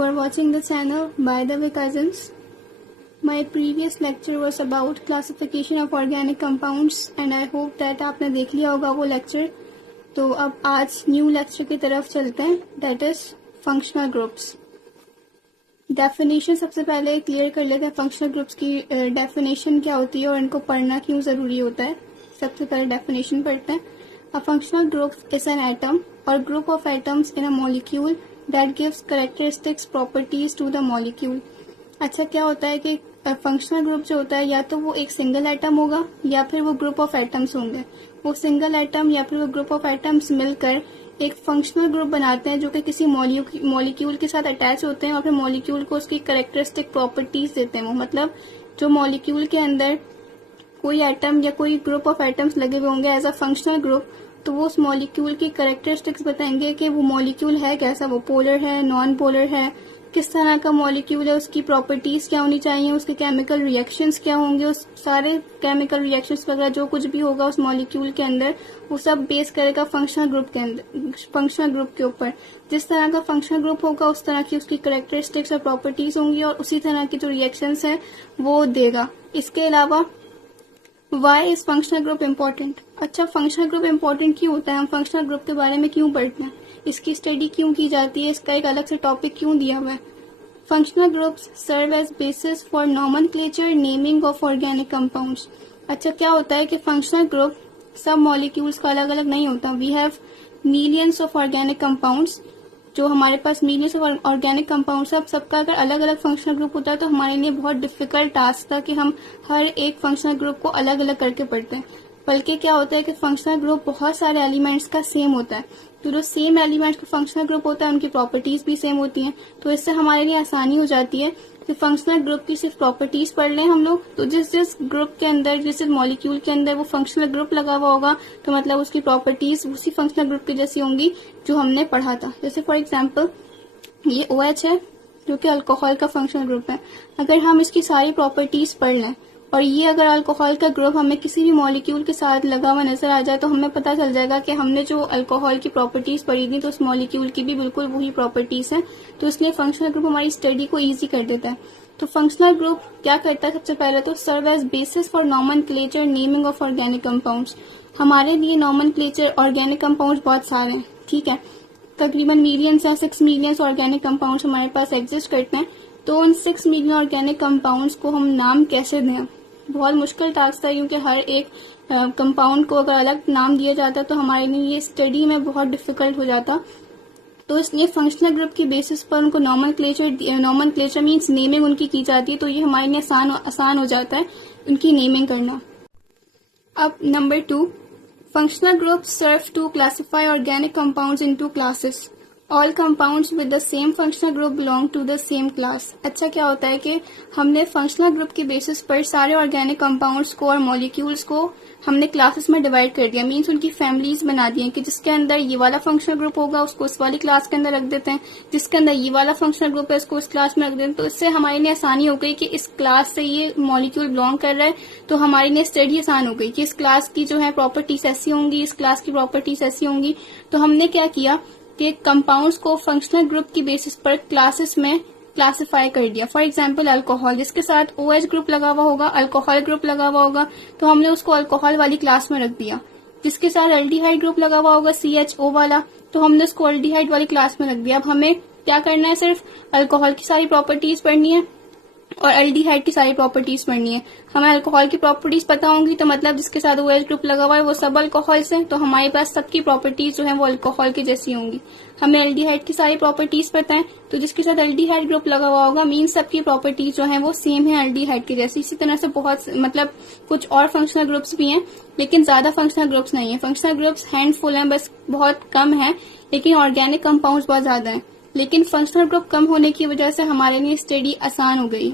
You are watching the channel By the Way Cousins. My previous lecture was about classification of organic compounds and I hope that आपने देख लिया होगा वो lecture. तो अब आज न्यू लेक्चर की तरफ चलते हैं, that is functional groups. Definition सबसे पहले क्लियर कर लेते हैं. फंक्शनल ग्रुप्स की डेफिनेशन क्या होती है और इनको पढ़ना क्यों जरूरी होता है. सबसे पहले डेफिनेशन पढ़ते हैं. A functional group is an atom और group of atoms in a molecule that gives characteristics properties to the molecule. अच्छा, क्या होता है कि फंक्शनल ग्रुप जो होता है या तो वो एक सिंगल एटम होगा या फिर वो ग्रुप ऑफ एटम्स होंगे. वो सिंगल एटम या फिर वो ग्रुप ऑफ एटम्स मिलकर एक फंक्शनल ग्रुप बनाते हैं जो कि किसी मॉलिक्यूल के साथ अटैच होते हैं और फिर मॉलिक्यूल को उसकी कैरेक्टरिस्टिक प्रॉपर्टीज देते हैं. वो मतलब जो मॉलिक्यूल के अंदर कोई एटम या कोई ग्रुप ऑफ एटम्स लगे हुए होंगे एज अ फंक्शनल ग्रुप, तो वो उस मॉलिक्यूल की कैरेक्टरिस्टिक्स बताएंगे कि वो मॉलिक्यूल है कैसा, वो पोलर है, नॉन पोलर है, किस तरह का मॉलिक्यूल है, उसकी प्रॉपर्टीज क्या होनी चाहिए, उसके केमिकल रिएक्शंस क्या होंगे, उस सारे केमिकल रिएक्शंस वगैरह जो कुछ भी होगा उस मॉलिक्यूल के अंदर वो सब बेस करेगा फंक्शनल ग्रुप के अंदर, फंक्शनल ग्रुप के ऊपर. जिस तरह का फंक्शनल ग्रुप होगा उस तरह की उसकी कैरेक्टरिस्टिक्स और प्रॉपर्टीज होंगी और उसी तरह की जो रिएक्शंस है वो देगा. इसके अलावा why is functional group important. अच्छा, फंक्शनल ग्रुप इम्पोर्टेंट क्यों होता है, हम फंक्शनल ग्रुप के बारे में क्यों पढ़ते हैं, इसकी स्टडी क्यों की जाती है, इसका एक अलग से टॉपिक क्यों दिया हुआ है. Functional groups serve as basis for nomenclature naming of organic compounds. अच्छा, क्या होता है कि फंक्शनल ग्रुप सब मॉलिक्यूल्स का अलग अलग नहीं होता. We have millions of organic compounds. जो हमारे पास मिलियंस ऑफ ऑर्गेनिक कंपाउंड्स है, सबका अगर अलग अलग फंक्शनल ग्रुप होता है तो हमारे लिए बहुत डिफिकल्ट टास्क था कि हम हर एक फंक्शनल ग्रुप को अलग अलग करके पढ़ते हैं. बल्कि क्या होता है कि फंक्शनल ग्रुप बहुत सारे एलिमेंट्स का सेम होता है. तो जो सेम एलिमेंट्स का फंक्शनल ग्रुप होता है उनकी प्रॉपर्टीज भी सेम होती हैं. तो इससे हमारे लिए आसानी हो जाती है कि फंक्शनल ग्रुप की सिर्फ प्रॉपर्टीज पढ़ लें हम लोग. तो जिस ग्रुप के अंदर, जिस मॉलिक्यूल के अंदर वो फंक्शनल ग्रुप लगा हुआ होगा तो मतलब उसकी प्रॉपर्टीज उसी फंक्शनल ग्रुप की जैसी होंगी जो हमने पढ़ा था. जैसे फॉर एग्जाम्पल ये OH है जो कि अल्कोहल का फंक्शनल ग्रुप है. अगर हम इसकी सारी प्रॉपर्टीज पढ़ लें और ये अगर अल्कोहल का ग्रुप हमें किसी भी मॉलिक्यूल के साथ लगा हुआ नजर आ जाए तो हमें पता चल जाएगा कि हमने जो अल्कोहल की प्रॉपर्टीज पढ़ी थी तो उस मॉलिक्यूल की भी बिल्कुल वही प्रॉपर्टीज हैं. तो इसलिए फंक्शनल ग्रुप हमारी स्टडी को इजी कर देता है. तो फंक्शनल ग्रुप क्या करता है, सबसे पहले तो serve as basis for nomenclature naming of organic compounds. हमारे लिए नॉमेनक्लेचर ऑर्गेनिक कंपाउंड्स बहुत सारे हैं, ठीक है, तकरीबन मिलियंस या 6 मिलियंस ऑर्गेनिक कंपाउंड्स हमारे पास एग्जिस्ट करते हैं. तो उन 6 मिलियन ऑर्गेनिक कंपाउंड्स को हम नाम कैसे दें, बहुत मुश्किल टास्क था क्योंकि हर एक कंपाउंड को अगर अलग नाम दिया जाता तो हमारे लिए ये स्टडी में बहुत डिफिकल्ट हो जाता. तो इसलिए फंक्शनल ग्रुप की बेसिस पर उनको नॉमेनक्लेचर मीन्स नेमिंग उनकी की जाती है. तो ये हमारे लिए आसान हो जाता है उनकी नेमिंग करना. अब number 2, functional group serve to classify organic compounds into classes. All compounds with the same functional group belong to the same class. अच्छा, क्या होता है कि हमने फंक्शनल ग्रुप की बेसिस पर सारे ऑर्गेनिक कंपाउंड्स को और मॉलिक्यूल्स को हमने क्लासेस में डिवाइड कर दिया. मीन्स उनकी फैमिलीज बना दी हैं कि जिसके अंदर ये वाला फंक्शनल ग्रुप होगा उसको इस वाली क्लास के अंदर रख देते हैं, जिसके अंदर ये वाला फंक्शनल ग्रुप है उसको इस क्लास में रख देते हैं. तो इससे हमारे लिए आसानी हो गई कि इस क्लास से ये मॉलिक्यूल बिलोंग कर रहा है तो हमारे लिए स्टडी आसान हो गई कि इस क्लास की जो है प्रॉपर्टीज ऐसी होंगी, इस क्लास की प्रॉपर्टीज ऐसी होंगी. तो हमने क्या किया कि कंपाउंड्स को फंक्शनल ग्रुप की बेसिस पर क्लासेस में क्लासिफाई कर दिया. फॉर एग्जांपल अल्कोहल, जिसके साथ OH ग्रुप लगा हुआ होगा, अल्कोहल ग्रुप लगा हुआ होगा, तो हमने उसको अल्कोहल वाली क्लास में रख दिया. जिसके साथ एल्डिहाइड ग्रुप लगा हुआ होगा CHO वाला, तो हमने उसको एल्डिहाइड वाली क्लास में रख दिया. अब हमें क्या करना है, सिर्फ अल्कोहल की सारी प्रॉपर्टीज पढ़नी है और एल्डिहाइड की सारी प्रॉपर्टीज पढ़नी है. हमें अल्कोहल की प्रॉपर्टीज पता होंगी तो मतलब जिसके साथ OH ग्रुप लगा हुआ है वो सब अल्कोहल्स हैं, तो हमारे पास सबकी प्रॉपर्टीज जो है वो अल्कोहल की जैसी होंगी. हमें एल्डिहाइड की सारी प्रॉपर्टीज पता है तो जिसके साथ एल्डिहाइड ग्रुप लगा हुआ होगा मीन सबकी प्रॉपर्टीज जो है वो सेम है एल्डिहाइड की जैसी. इसी तरह से बहुत मतलब कुछ और फंक्शनल ग्रुप्स भी हैं लेकिन ज्यादा फंक्शनल ग्रुप्स नहीं है. फंक्शनल ग्रुप्स हैंडफुल हैं, बस बहुत कम है, लेकिन ऑर्गेनिक कंपाउंड्स बहुत ज्यादा है. लेकिन फंक्शनल ग्रुप कम होने की वजह से हमारे लिए स्टडी आसान हो गई.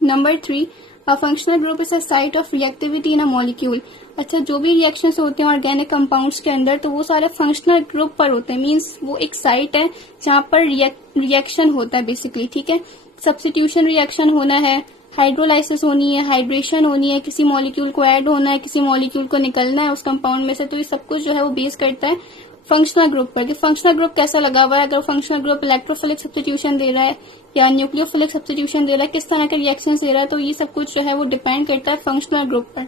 Number 3, a functional group is a site of reactivity in a molecule. अच्छा, जो भी रिएक्शंस होते हैं ऑर्गेनिक कंपाउंड्स के अंदर तो वो सारे फंक्शनल ग्रुप पर होते हैं. मींस वो एक साइट है जहाँ पर रिएक्शन होता है बेसिकली, ठीक है. सब्स्टिट्यूशन रिएक्शन होना है, हाइड्रोलाइसिस होनी है, हाइड्रेशन होनी है, किसी मॉलिक्यूल को ऐड होना है, किसी मॉलिक्यूल को निकलना है उस कंपाउंड में से. तो ये सब कुछ जो है वो बेस करता है फंक्शनल ग्रुप पर कि फंक्शनल ग्रुप कैसा लगा हुआ है, अगर फंक्शनल ग्रुप इलेक्ट्रोफिलिक सब्स्टिट्यूशन दे रहा है या न्यूक्लियोफिलिक सब्स्टिट्यूशन दे रहा है, किस तरह के रिएक्शंस दे रहा है, तो ये सब कुछ जो है वो डिपेंड करता है फंक्शनल ग्रुप पर।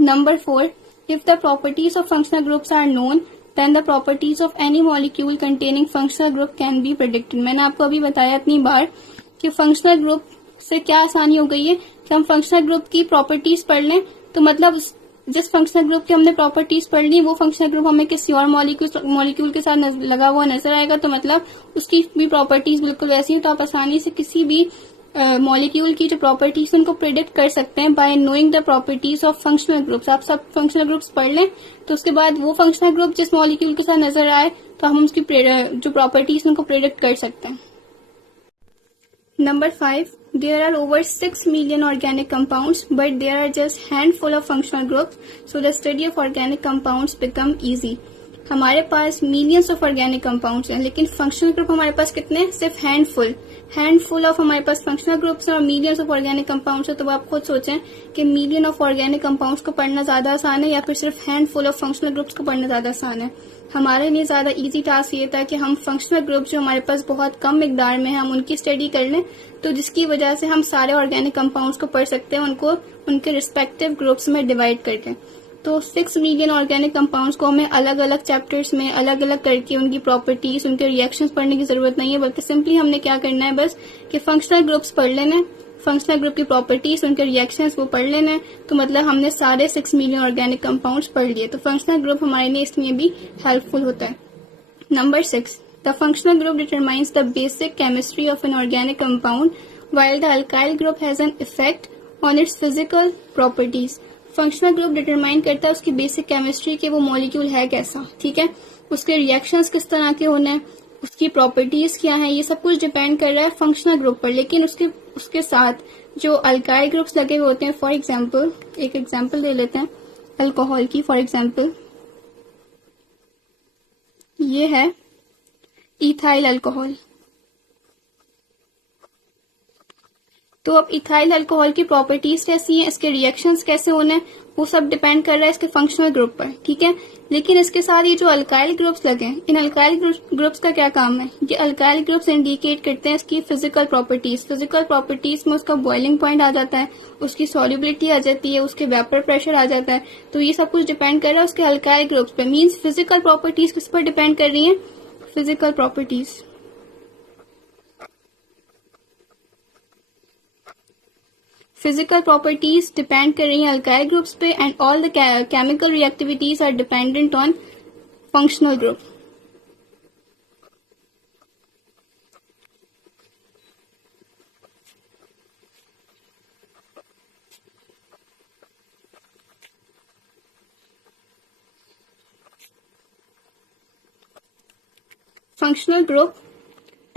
Number 4, if the properties of functional groups are known then the properties of any molecule containing functional group can be predicted. मैंने आपको अभी बताया इतनी बार कि फंक्शनल ग्रुप से क्या आसानी हो गई है कि हम फंक्शनल ग्रुप की प्रॉपर्टीज पढ़ लें, तो मतलब जिस फंक्शनल ग्रुप की हमने प्रॉपर्टीज पढ़ ली वो फंक्शनल ग्रुप हमें किसी और मॉलिक्यूल के साथ लगा हुआ नजर आएगा, तो मतलब उसकी भी प्रॉपर्टीज बिल्कुल वैसी है, तो आप आसानी से किसी भी मॉलिक्यूल की जो प्रॉपर्टीज उनको प्रेडिक्ट कर सकते हैं bye knowing the properties of functional groups. आप सब फंक्शनल ग्रुप्स पढ़ लें तो उसके बाद वो फंक्शनल ग्रुप जिस मॉलिक्यूल के साथ नजर आए तो हम उसकी जो प्रॉपर्टीज उनको प्रेडिक्ट कर सकते हैं। Number 5, there are over 6 million organic compounds, but there are just handful of functional groups, so the study of organic compounds become easy. हमारे पास मिलियंस ऑफ ऑर्गेनिक कंपाउंड्स हैं, लेकिन फंक्शनल ग्रुप हमारे पास कितने हैं? सिर्फ हैंडफुल ऑफ हमारे पास functional groups हैं और मिलियंस ऑफ ऑर्गेनिक कंपाउंड्स हैं। तो आप खुद सोचें कि मिलियन ऑफ ऑर्गेनिक कंपाउंड्स को पढ़ना ज्यादा आसान है या फिर सिर्फ हैंडफुल ऑफ फंक्शनल ग्रुप्स को पढ़ना ज्यादा आसान है। हमारे लिए ज्यादा इजी टास्क ये था कि हम फंक्शनल ग्रुप जो हमारे पास बहुत कम मिकदार में है हम उनकी स्टडी कर लें, तो जिसकी वजह से हम सारे ऑर्गेनिक कंपाउंड्स को पढ़ सकते हैं उनको उनके रिस्पेक्टिव ग्रुप्स में डिवाइड करके। तो 6 मिलियन ऑर्गेनिक कंपाउंड्स को हमें अलग अलग चैप्टर्स में अलग अलग करके उनकी प्रॉपर्टीज उनके रिएक्शंस पढ़ने की जरूरत नहीं है, बल्कि सिंपली हमने क्या करना है बस कि फंक्शनल ग्रुप्स पढ़ लेना, फंक्शनल ग्रुप की प्रॉपर्टीज उनके रिएक्शंस वो पढ़ लेना है, तो मतलब हमने सारे 6 मिलियन ऑर्गेनिक कंपाउंड्स पढ़ लिए। तो फंक्शनल ग्रुप हमारे लिए इसमें भी हेल्पफुल होता है। Number 6, the functional group determines the basic chemistry of an organic compound while the alkyl group has an effect on its physical properties। Functional group determine करता है उसकी बेसिक केमिस्ट्री के वो मॉलिक्यूल है कैसा, ठीक है, उसके रिएक्शंस किस तरह के होने हैं, उसकी प्रॉपर्टीज क्या है, ये सब कुछ डिपेंड कर रहा है फंक्शनल ग्रुप पर। लेकिन उसके साथ जो अल्काइल ग्रुप्स लगे हुए होते हैं, फॉर एग्जाम्पल एक एग्जाम्पल ले लेते हैं अल्कोहल की। फॉर एग्जाम्पल ये है इथाइल अल्कोहल। तो अब इथाइल अल्कोहल की प्रॉपर्टीज कैसी हैं, इसके रिएक्शंस कैसे होने हैं, वो सब डिपेंड कर रहा है इसके फंक्शनल ग्रुप पर, ठीक है। लेकिन इसके साथ ये जो अल्काइल ग्रुप्स लगे हैं, इन अल्काइल ग्रुप्स का क्या काम है? ये अल्काइल ग्रुप्स इंडिकेट करते हैं इसकी फिजिकल प्रॉपर्टीज। फिजिकल प्रॉपर्टीज में उसका बॉइलिंग पॉइंट आ जाता है, उसकी सॉल्युबिलिटी आ जाती है, उसके वेपर प्रेशर आ जाता है। तो ये सब कुछ डिपेंड कर रहा है उसके अल्काइल ग्रुप्स पे। मीन्स फिजिकल प्रॉपर्टीज किस पर डिपेंड कर रही है? Physical properties. Physical properties depend कर रही हैं अल्काइल ग्रुप्स पे and all the chemical reactivities are dependent on functional group. Functional group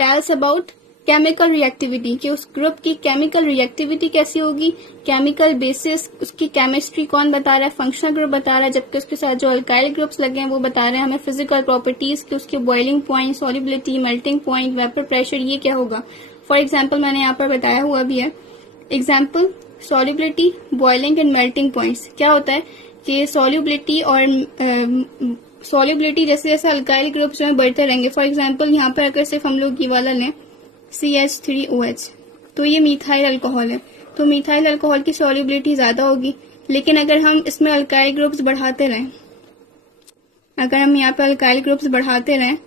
tells about chemical reactivity कि उस ग्रुप की केमिकल रिएक्टिविटी कैसी होगी, केमिकल बेसिस, उसकी केमिस्ट्री कौन बता रहा है? फंक्शनल ग्रुप बता रहा है, जबकि उसके साथ जो अल्काइल ग्रुप्स लगे हैं वो बता रहे हैं हमें फिजिकल प्रॉपर्टीज कि उसके boiling point, solubility, melting point, vapour pressure, ये क्या होगा। फॉर एग्जाम्पल मैंने यहाँ पर बताया हुआ भी है example, solubility, boiling and melting points. क्या होता है कि सॉल्युबिलिटी और सॉल्युबिलिटी जैसे जैसे अल्काइल ग्रुप्स जो है बढ़ते रहेंगे। फॉर एग्जाम्पल यहाँ पर अगर सिर्फ हम लोग ये वाला लें CH3OH, तो ये मीथाइल अल्कोहल है, तो मीथाइल अल्कोहल की सॉल्युबिलिटी ज्यादा होगी। लेकिन अगर हम इसमें अल्काइल ग्रुप्स बढ़ाते रहें, अगर हम यहाँ पे अल्काइल ग्रुप्स बढ़ाते रहें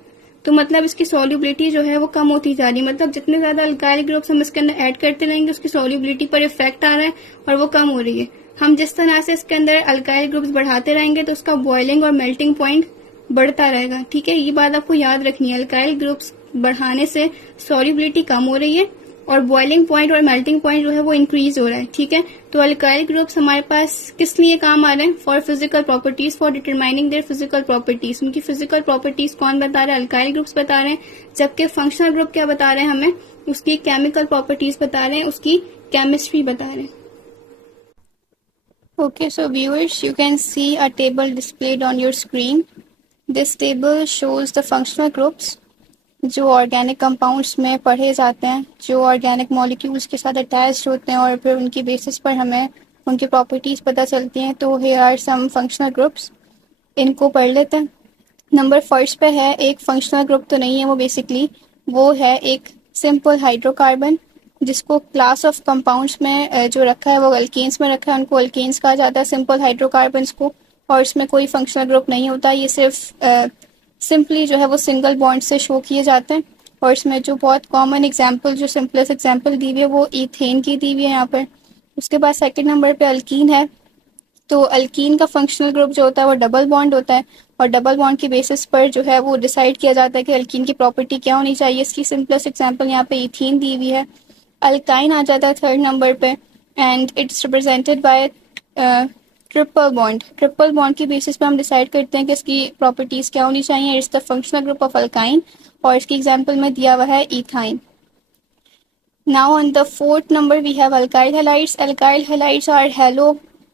तो मतलब इसकी सॉल्युबिलिटी जो है वो कम होती जा रही है। मतलब जितने ज्यादा अल्काइल ग्रुप्स हम इसके अंदर ऐड करते रहेंगे उसकी सॉल्युबिलिटी पर इफेक्ट आ रहा है और वो कम हो रही है। हम जिस तरह से इसके अंदर अल्काइल ग्रुप्स बढ़ाते रहेंगे तो उसका बॉइलिंग और मेल्टिंग पॉइंट बढ़ता रहेगा, ठीक है। ये बात आपको याद रखनी है, अल्काइल ग्रुप्स बढ़ाने से सॉल्युबिलिटी कम हो रही है और बॉइलिंग पॉइंट और मेल्टिंग पॉइंट जो है वो इंक्रीज हो रहा है, ठीक है। तो अल्काइल ग्रुप्स हमारे पास किस लिए काम आ रहे हैं? For physical properties, for determining their physical properties. उनकी फिजिकल प्रॉपर्टीज कौन बता रहा है? अल्काइल ग्रुप्स बता रहे हैं। जबकि फंक्शनल ग्रुप क्या बता रहे हैं हमें? उसकी केमिकल प्रॉपर्टीज बता रहे हैं, उसकी केमिस्ट्री बता रहे हैं। Okay, so viewers, you can see a table displayed on your screen. This table shows the functional groups जो ऑर्गेनिक कंपाउंड्स में पढ़े जाते हैं, जो ऑर्गेनिक मॉलिक्यूल्स के साथ अटैच्ड होते हैं और फिर उनकी बेसिस पर हमें उनकी प्रॉपर्टीज पता चलती हैं। तो here are some functional groups, इनको पढ़ लेते हैं। नंबर फर्स्ट पे है, एक फंक्शनल ग्रुप तो नहीं है वो, बेसिकली वो है एक सिंपल हाइड्रोकार्बन, जिसको क्लास ऑफ कंपाउंड्स में जो रखा है वो अल्केन्स में रखा है, उनको अल्केन्स कहा जाता है सिंपल हाइड्रोकार्बन्स को। और इसमें कोई फंक्शनल ग्रुप नहीं होता, ये सिर्फ सिंपली जो है वो सिंगल बॉन्ड से शो किए जाते हैं। और इसमें जो बहुत कॉमन एग्जांपल, जो सिंपलेस्ट एग्जांपल दी हुई है वो ईथेन की दी हुई है यहाँ पर। उसके बाद सेकंड नंबर पे अल्कीन है। तो अल्कीन का फंक्शनल ग्रुप जो होता है वो डबल बॉन्ड होता है, और डबल बॉन्ड की बेसिस पर जो है वो डिसाइड किया जाता है कि अल्कीन की प्रॉपर्टी क्या होनी चाहिए। इसकी सिंपलेस्ट एग्जांपल यहाँ पे इथीन दी हुई है। अल्काइन आ जाता है थर्ड नंबर पे, and it's represented by triple bond. Triple bond की बेसिस पे हम डिसाइड करते हैं कि इसकी प्रॉपर्टीज क्या होनी चाहिए। It's the functional group of alkyne, और इसकी एग्जांपल में दिया हुआ है ethyne. Now on the fourth number we have alkyl halides. Alkyl halides are halo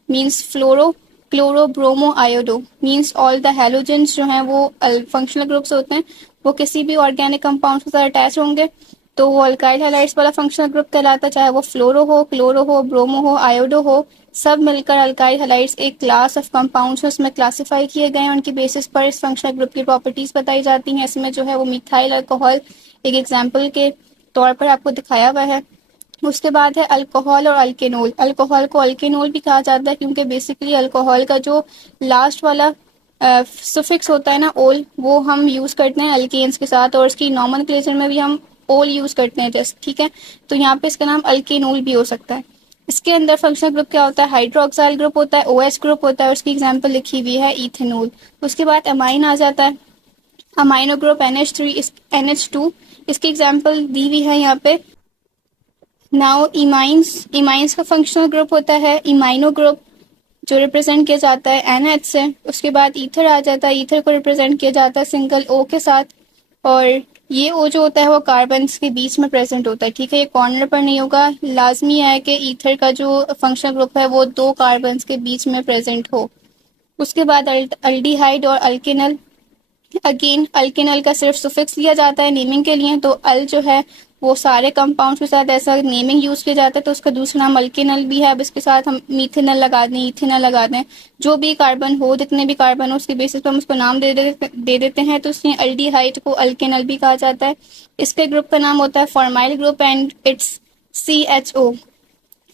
means fluoro, chloro, bromo, iodo means all the halogens जो हैं वो functional groups होते हैं, वो किसी भी organic compounds के साथ अटैच होंगे तो वो alkyl halides वाला functional group कहलाता है, चाहे वो फ्लोरो हो, क्लोरो हो, ब्रोमो हो, आयोडो हो, सब मिलकर अल्काइल हैलाइड्स एक क्लास ऑफ कंपाउंड्स उसमें क्लासिफाई किए गए हैं। उनकी बेसिस पर इस फंक्शनल ग्रुप की प्रॉपर्टीज बताई जाती हैं। इसमें जो है वो मिथाइल अल्कोहल एक एग्जांपल के तौर पर आपको दिखाया हुआ है। उसके बाद है अल्कोहल और अल्केनोल। अल्कोहल को अल्केनोल भी कहा जाता है क्योंकि बेसिकली अल्कोहल का जो लास्ट वाला सुफिक्स होता है ना, ओल, वो हम यूज करते हैं अल्केन्स के साथ, और इसकी नॉमेनक्लेचर में भी हम ओल यूज करते हैं जस्ट, ठीक है। तो यहाँ पे इसका नाम अल्केनोल भी हो सकता है। इसके अंदर फंक्शनल ग्रुप क्या होता है, हाइड्रोक्साइल ग्रुप होता है, ओएच ग्रुप होता है, उसकी एग्जांपल लिखी हुई है इथेनॉल। उसके बाद अमाइन आ जाता है, अमाइनो ग्रुप NH3 NH2, इसकी एग्जांपल दी हुई है यहाँ पे। नाउ इमाइंस, इमाइंस का फंक्शनल ग्रुप होता है इमाइनो ग्रुप, जो रिप्रेजेंट किया जाता है NH से। उसके बाद ईथर आ जाता है, ईथर को रिप्रेजेंट किया जाता है सिंगल O के साथ, और ये O जो होता है वो कार्बन के बीच में प्रेजेंट होता है, ठीक है। ये कॉर्नर पर नहीं होगा, लाजमी है कि ईथर का जो फंक्शनल ग्रुप है वो दो कार्बन के बीच में प्रेजेंट हो। उसके बाद अल्डिहाइड और अल्केनल, अगेन अल्केनल का सिर्फ सुफिक्स लिया जाता है नेमिंग के लिए, तो अल जो है वो सारे कंपाउंड्स के साथ ऐसा नेमिंग यूज किया जाता है, तो उसका दूसरा नाम अल्केनल भी है। अब इसके साथ हम मीथेनल लगा दें, इथेनल लगा दें, जो भी कार्बन हो, जितने भी कार्बन हो उसके बेसिस पर हम उसको नाम दे देते हैं, तो इसलिए अल्डिहाइड को अल्केनल भी कहा जाता है। इसके ग्रुप का नाम होता है formyl group, and it's CHO।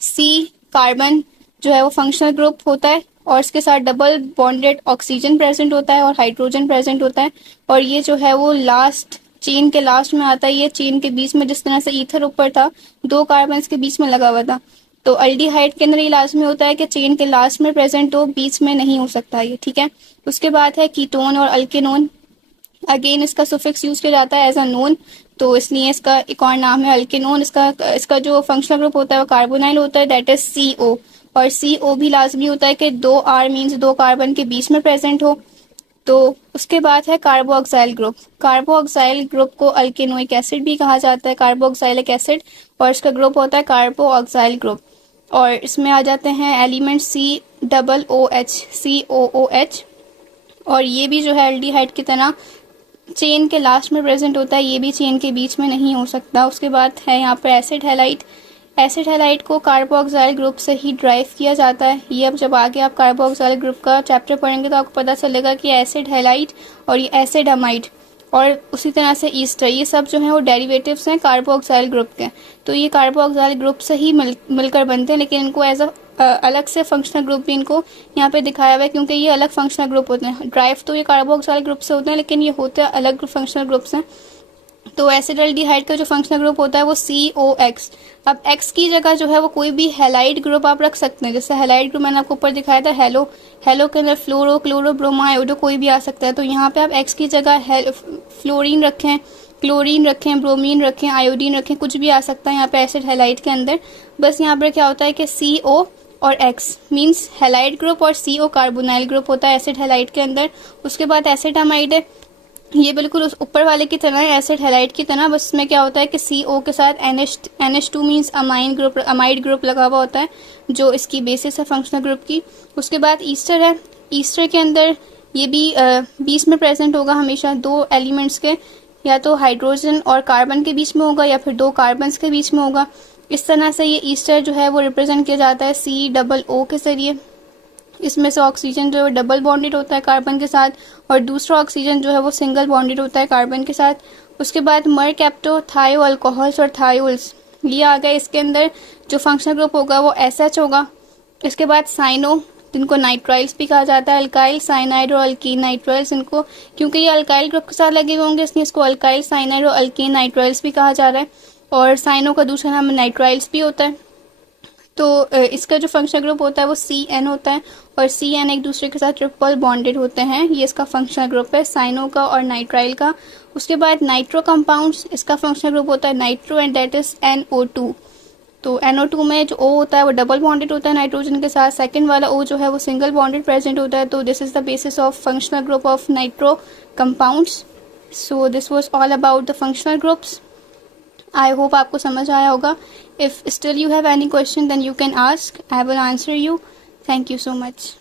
C carbon जो है वो फंक्शनल ग्रुप होता है, और इसके साथ डबल बॉन्डेड ऑक्सीजन प्रेजेंट होता है और हाइड्रोजन प्रेजेंट होता है, और ये जो है वो लास्ट चेन के लास्ट में आता है। ये चेन के बीच में जिस तरह से ईथर ऊपर था, दो कार्बन के बीच में लगा हुआ था, तो अल्डिहाइड के अंदर ये लाजमी होता है कि चेन के लास्ट में प्रेजेंट हो, बीच में नहीं हो सकता ये, ठीक है। उसके बाद है कीटोन और अल्केनोन। अगेन इसका सुफिक्स यूज किया जाता है एज अ नोन, तो इसलिए इसका एक और नाम है अल्केनोन। इसका जो फंक्शनल ग्रुप होता है वो कार्बोनाइल होता है, दैट इज CO। और CO भी लाजमी होता है कि दो R मीन्स दो कार्बन के बीच में प्रेजेंट हो। तो उसके बाद है कार्बोक्साइल ग्रुप। कार्बोक्साइल ग्रुप को अल्केनोइक एसिड भी कहा जाता है, कार्बोक्साइलिक एसिड, और इसका ग्रुप होता है कार्बोक्साइल ग्रुप। और इसमें आ जाते हैं एलिमेंट COOH, COOH, और ये भी जो है एल्डिहाइड की तरह चेन के लास्ट में प्रेजेंट होता है, ये भी चेन के बीच में नहीं हो सकता। उसके बाद है यहाँ पर एसिड हैलाइड। एसिड हैलाइड को कार्बोक्साइल ग्रुप से ही ड्राइव किया जाता है। ये अब जब आगे आप कार्बोक्साइल ग्रुप का चैप्टर पढ़ेंगे तो आपको पता चलेगा कि एसिड हैलाइड और ये एसिड अमाइड और उसी तरह से ईस्टर, ये सब जो है वो डेरिवेटिव्स हैं कार्बोक्साइल ग्रुप के। तो ये कार्बोक्साइल ग्रुप से ही मिलकर बनते हैं, लेकिन इनको एज अलग से फंक्शनल ग्रुप भी इनको यहाँ पे दिखाया हुआ है, क्योंकि ये अलग फंक्शनल ग्रुप होते हैं। ड्राइव तो ये कार्बोक्साइल ग्रुप से होते हैं, लेकिन ये होते हैं अलग फंक्शनल ग्रुप्स हैं। तो एसिडल्डिहाइड का जो फंक्शनल ग्रुप होता है वो COX। अब X की जगह जो है वो कोई भी हैलाइड ग्रुप आप रख सकते हैं, जैसे हैलाइड ग्रुप मैंने आपको ऊपर दिखाया था हेलो, हेलो के अंदर फ्लोरो, क्लोरो, ब्रोमो, आयोडो कोई भी आ सकता है। तो यहाँ पे आप X की जगह फ्लोरीन रखें, क्लोरीन रखें, ब्रोमीन रखें, आयोडीन रखें, कुछ भी आ सकता है यहाँ पे एसिड हैलाइड के अंदर। बस यहाँ पर क्या होता है कि CO और X मीन्स हैलाइड ग्रुप और CO कार्बोनाइल ग्रुप होता है एसिड हैलाइड के अंदर। उसके बाद एसिड अमाइड है, ये बिल्कुल उस ऊपर वाले की तरह है, एसिड हैलाइड की तरह, बस इसमें क्या होता है कि CO के साथ NH2 मीन्स अमाइड ग्रुप लगा हुआ होता है, जो इसकी बेसिस है फंक्शनल ग्रुप की। उसके बाद ईस्टर है, ईस्टर के अंदर ये भी बीच में प्रेजेंट होगा हमेशा, दो एलिमेंट्स के, या तो हाइड्रोजन और कार्बन के बीच में होगा या फिर दो कार्बन के बीच में होगा। इस तरह से ये ईस्टर जो है वो रिप्रेजेंट किया जाता है COO के जरिए। इसमें से ऑक्सीजन जो है डबल बॉन्डेड होता है कार्बन के साथ, और दूसरा ऑक्सीजन जो है वो सिंगल बॉन्डेड होता है कार्बन के साथ। उसके बाद मरकैप्टो, थायो अल्कोहल्स और थायोल्स, ये आ गए। इसके अंदर जो फंक्शनल ग्रुप होगा वो SH होगा। इसके बाद साइनो, जिनको नाइट्राइल्स भी कहा जाता है, अल्काइल साइनाइड और अल्कीन नाइट्राइल्स, इनको क्योंकि ये अल्काइल ग्रुप के साथ लगे हुए होंगे इसलिए इसको अल्काइल साइनाइड और अल्कीन नाइट्राइल्स भी कहा जा रहा है। और साइनो का दूसरा नाम नाइट्राइल्स भी होता है। तो इसका जो फंक्शनल ग्रुप होता है वो CN होता है, और CN एक दूसरे के साथ ट्रिपल बॉन्डेड होते हैं। ये इसका फंक्शनल ग्रुप है साइनो का और नाइट्राइल का। उसके बाद नाइट्रो कंपाउंड्स, इसका फंक्शनल ग्रुप होता है nitro and that is NO2। तो NO2 में जो O होता है वो डबल बॉन्डेड होता है नाइट्रोजन के साथ, सेकंड वाला O जो है वो सिंगल बॉन्डेड प्रेजेंट होता है। तो this is the basis of functional group of nitro compounds. So this was all about the functional groups. I hope आपको समझ आया होगा। If still you have any question then you can ask, I will answer you. Thank you so much.